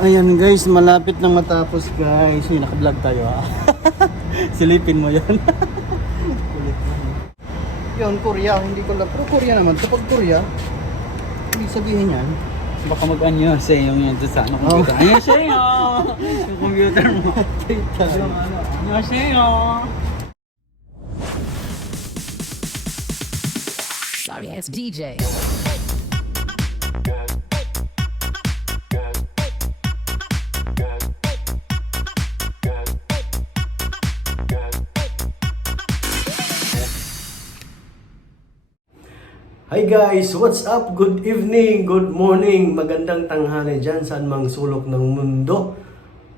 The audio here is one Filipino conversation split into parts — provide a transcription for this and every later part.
Ayan guys, malapit nang matapos guys. Ay, naka-vlog tayo ha. Silipin mo yan. Yun, Korea. Hindi ko lang. Pero Korea naman. Kapag Korea, ibig sabihin yan. Baka mag-anyo sa yung yan sa ano computer. Anyo siya yung computer mo. Anyo siya yung. Sorry ass DJ. Hi guys! What's up? Good evening, good morning, magandang tanghali dyan saan mang sulok ng mundo.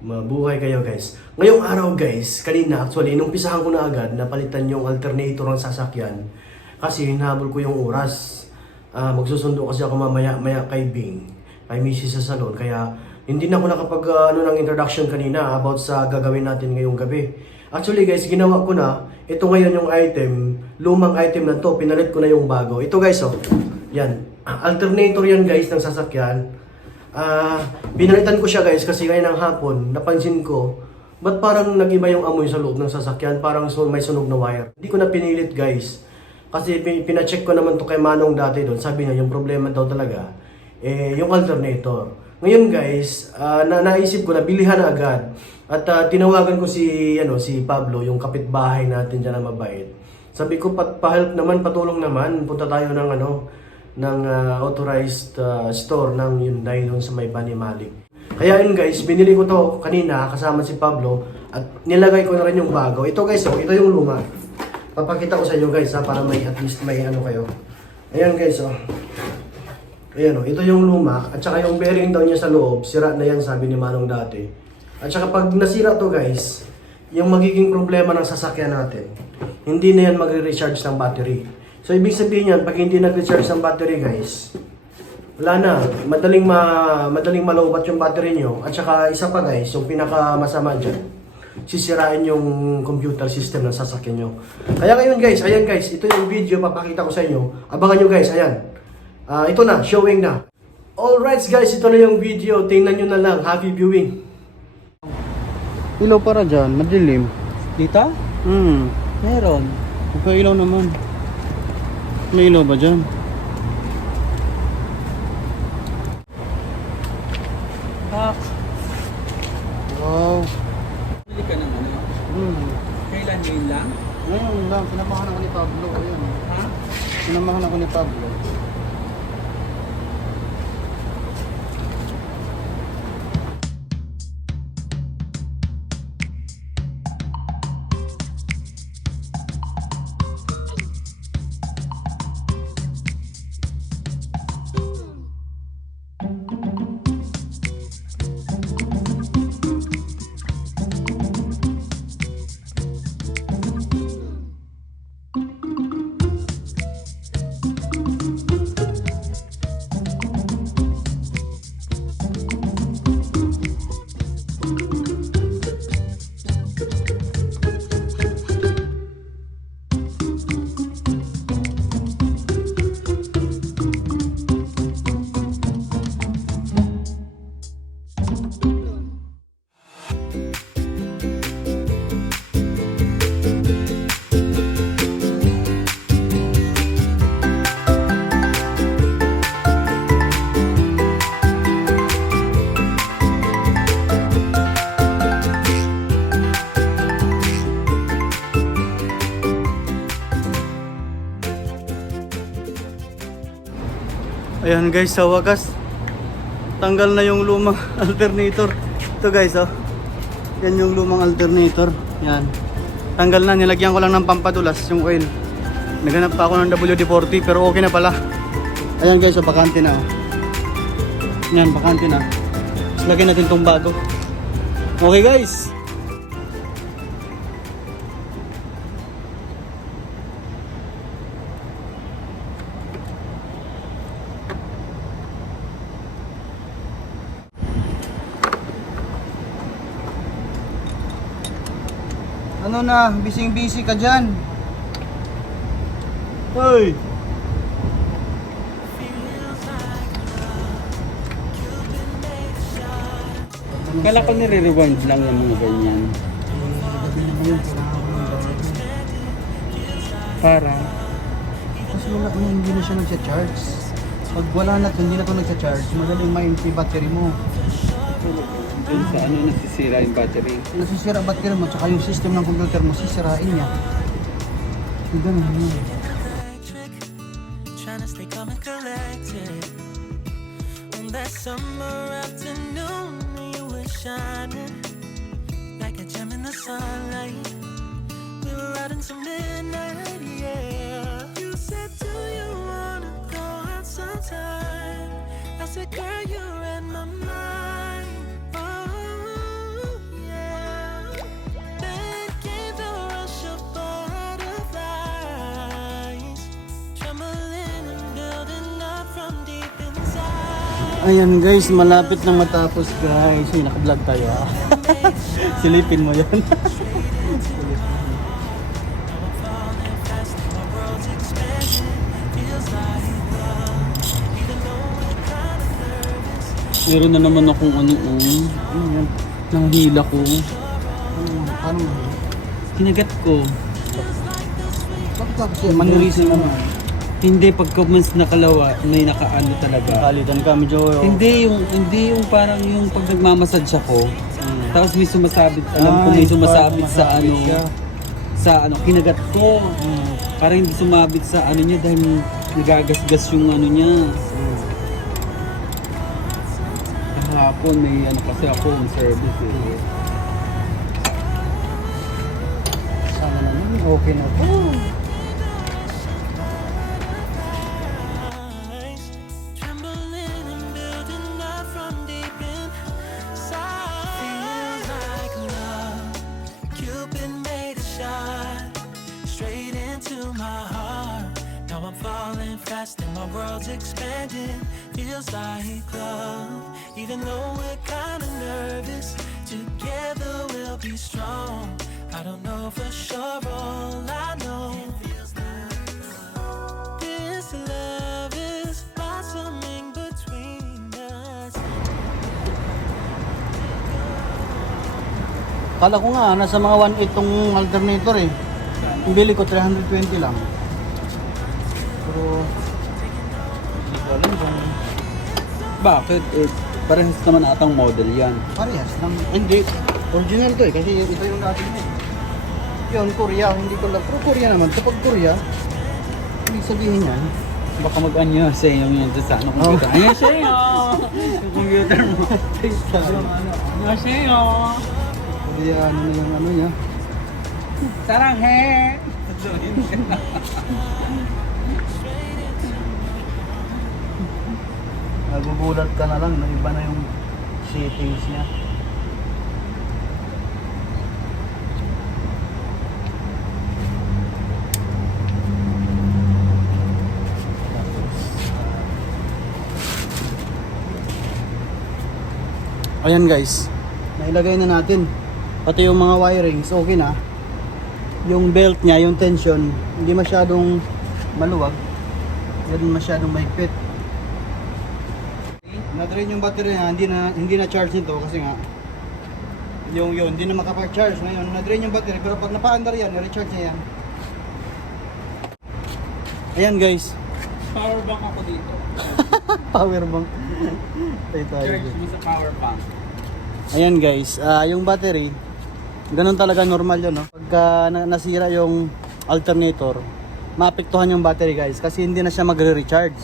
Mabuhay kayo guys. Ngayong araw guys, kanina actually, nung pisahan ko na agad, napalitan yung alternator ng sasakyan. Kasi hinahabol ko yung oras. Magsusundo kasi ako mamaya kay Bing, kay Mrs. sa salon. Kaya hindi na ako nakapag ng introduction kanina about sa gagawin natin ngayong gabi. Actually guys, ginawa ko na. Ito ngayon yung item, lumang item na to, pinalit ko na yung bago. Ito guys, oh, yan. Alternator yan guys ng sasakyan. Pinalitan ko siya guys kasi ngayon ng hapon, napansin ko, ba't parang nag-iba yung amoy sa loob ng sasakyan? Parang may sunog na wire. Hindi ko na pinilit guys. Kasi pinacheck ko naman to kay Manong dati doon. Sabi niya yung problema daw talaga, yung alternator. Ngayon guys, naisip ko na bilihan na agad. At tinawagan ko si Pablo, yung kapitbahay natin diyan na mabait. Sabi ko pa-help naman, patulong naman. Punta tayo ng authorized store ng Hyundai doon sa may Bani Malik. Kaya yun guys, binili ko to kanina kasama si Pablo at nilagay ko na rin yung bago. Ito guys, oh, ito yung luma. Papakita ko sa inyo guys para may at least may ano kayo. Ayan guys, oh. Ayan, oh, ito yung luma at saka yung bearing daw niya sa loob, sira na yan sabi ni Manong dati. At saka pag nasira to guys, yung magiging problema ng sasakyan natin, hindi na yan magre-recharge ng battery. So ibig sabihin yan, pag hindi nag-recharge ng battery guys, wala na, madaling malowbat yung battery nyo. At saka isa pa guys, yung pinakamasama dyan, sisirain yung computer system ng sasakyan nyo. Kaya ngayon guys, ayan guys, ito yung video, papakita ko sa inyo. Abangan nyo guys, ayan. Ito na, showing na. Alright guys, ito na yung video, tingnan nyo na lang, happy viewing. Ilaw para dyan, madilim. Dito? Meron. May ilaw naman. May ilaw ba dyan? Wow. Bili ka ng ano? Kailan yun lang? Ngayon lang, pinamahan ako ni Pablo. Ayan. Ha? Pinamahan ako ni Pablo. Ayan guys, sa wakas tanggal na yung lumang alternator. Ito guys, oh. Yan yung lumang alternator. Yan. Tanggal na, nilagyan ko lang ng pampadulas yung oil. Naghanap pa ako ng WD-40 pero okay na pala. Ayan guys, oh, bakante na. Oh. Yan, bakante na. Tapos lagyan natin tong bago. Okay guys. Ano na, busy ka dyan. Hoy! Kala ko nire-rewind lang yung mga ganyan. Gabi na ngayon, kailangan ko ng gamit mo. Para? Kasi wala ko na, hindi na siya nagsa-charge. Pag wala na, hindi na ito nagsa-charge, magaling main yung battery mo. Dun sa ano nasisira yung battery. Nasisira battery mo, tsaka yung system ng computer mo, sisirain niya. So, ganun yun. Trying to stay calm and collected. On that summer afternoon, you were shining like a gem in the sunlight. We were out until midnight, yeah. You said, do you wanna go out sometime? I said, girl, you read my mind. Oh, yeah. Then came the rush of butterflies, trembling and building up from deep inside. Ayan guys, malapit na matapos guys. Ay, naka-vlog tayo ah. Silipin mo yan. Meron na naman akong ano Ayan. nanghila ko. Ano mo? Kinagat ko. Bakit tapos yan? Manurisan naman. Hindi, pagka mas nakalawa, may nakaano talaga. Kalitan ka, medyo... Hindi yung parang yung pag nagmamassage ako. Tapos may sumasabit, alam ko may sumasabit sa ano, kinagat ko. Parang hindi sumabit sa ano niya dahil nagagasgas yung ano niya. Kahapon may ano kasi ako yung service eh. Sana naman, okay na po. Trembling and building up from deep inside. Feels like love. Cupid made a shot straight into my heart. Now I'm falling fast and my world's expanding. Feels like love. Even though we're kinda nervous, together we'll be strong. I don't know for sure, all I know this love is blossoming between us. Kala ko nga, nasa mga 1.8 tong alternator eh. Yung bili ko 320 lang. Pero... hindi ko alam kung... Bakit? Parehas naman atang model yan. Parehas lang. Hindi. Original to eh. Kasi ito yung natin eh. Yun, Korea. Hindi ko lang. Pero Korea naman. Kapag Korea, ibig sabihin yan. Baka mag-anyo sa yung yun sa ano computer. Oh. Anyo siya yung computer mo. Anyo siya yung. Korea, ano na yung ano niya. Sarang he! Nagugulat ka na lang. Iba na yung settings niya. Ayan guys, nailagay na natin pati yung mga wirings, okay na. Yung belt niya, yung tension, hindi masyadong maluwag, hindi masyadong mahigpit. Na-drain yung battery niya, hindi na charge nito kasi nga yung yun, hindi na makapag-charge. Ngayon, na-drain yung battery, pero pag napa-under yan, i-recharge niya yan. Ayan guys, Power bank ako dito. power bank. Charge mo sa power bank. Ayan guys, yung battery, ganun talaga normal yun, no? Pagka nasira yung alternator, maapektuhan yung battery guys, kasi hindi na siya magre-recharge.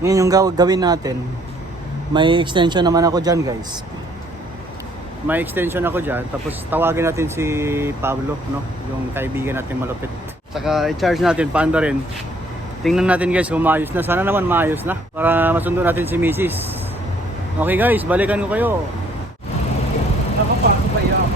Ngayon yung gawin natin, may extension naman ako dyan guys. May extension ako dyan, tapos tawagin natin si Pablo, no? Yung kaibigan natin malupit. Saka i-charge natin, paanda rin. Tingnan natin guys kung maayos na. Sana naman maayos na, para masundo natin si Mrs. Okay guys, balikan ko kayo. Nakapasok ba yan?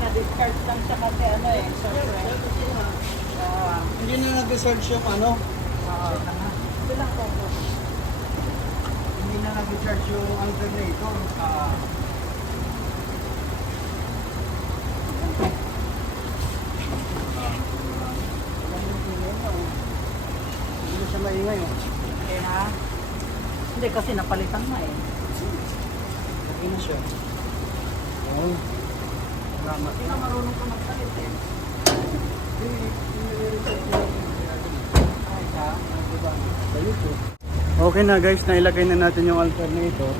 Na-discard napalitan siya kasi ano eh, syempre. Hindi na nag-search yung ano? Bilang ko. Hindi na nag-search yung alternator. Hindi siya maingay oh. Okay na. Hindi kasi napalitan na eh. Okay na siya. Oo. Salamat. Hindi na marunong ka magpalit eh. Ay ka, diba? Okay na guys, nailagay na natin yung alternator.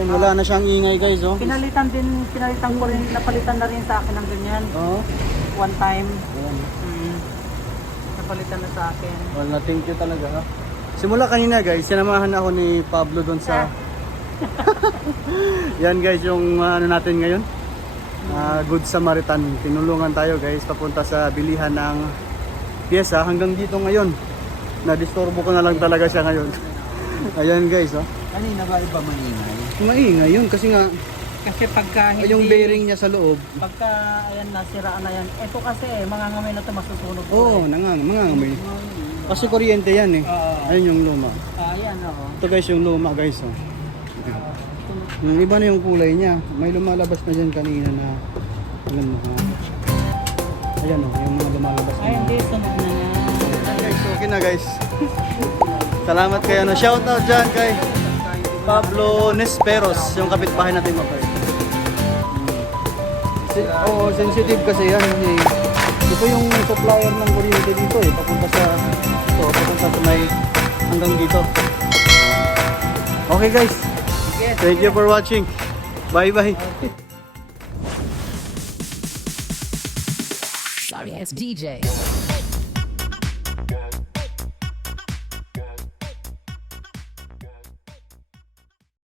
Yan, wala na siyang ingay guys oh. Pinalitan ko rin, napalitan na rin sa akin ng ganyan. Oo. One time. Ayan. Napalitan na sa akin. Wala, thank you talaga ha. Simula kanina guys, sinamahan ako ni Pablo doon sa... Yan guys, yung ano natin ngayon. Good Samaritan. Tinulungan tayo guys, papunta sa bilihan ng pyesa. Hanggang dito ngayon. Na-disturbo ko na lang talaga siya ngayon. Ayan guys oh. Kanina ba iba maingay? Maingay yun kasi nga Kasi pagka hindi... yung bearing niya sa loob. Pagka ayan, nasiraan na yan. Ito kasi mga ngamay na ito masusunog. Oo, mangangamoy. Kasi kuryente yan eh. Ayun yung luma. Ayan oo. Ito guys yung luma guys oh. Yung iba na yung kulay niya. May lumalabas na dyan kanina na alam mo ha. Ayan oh, yung mga lumalabas na. Ay hindi, sunog na nga. Ayan guys, okay na guys. Salamat kayo. Shout out dyan kay Pablo Nesperos, yung kapitbahay natin mabait. Oo, sensitive kasi yan. Ito yung supplier ng kuryente dito eh. Papunta sa may hanggang dito. Okay guys. Thank you for watching. Bye bye. Sorry, it's DJ.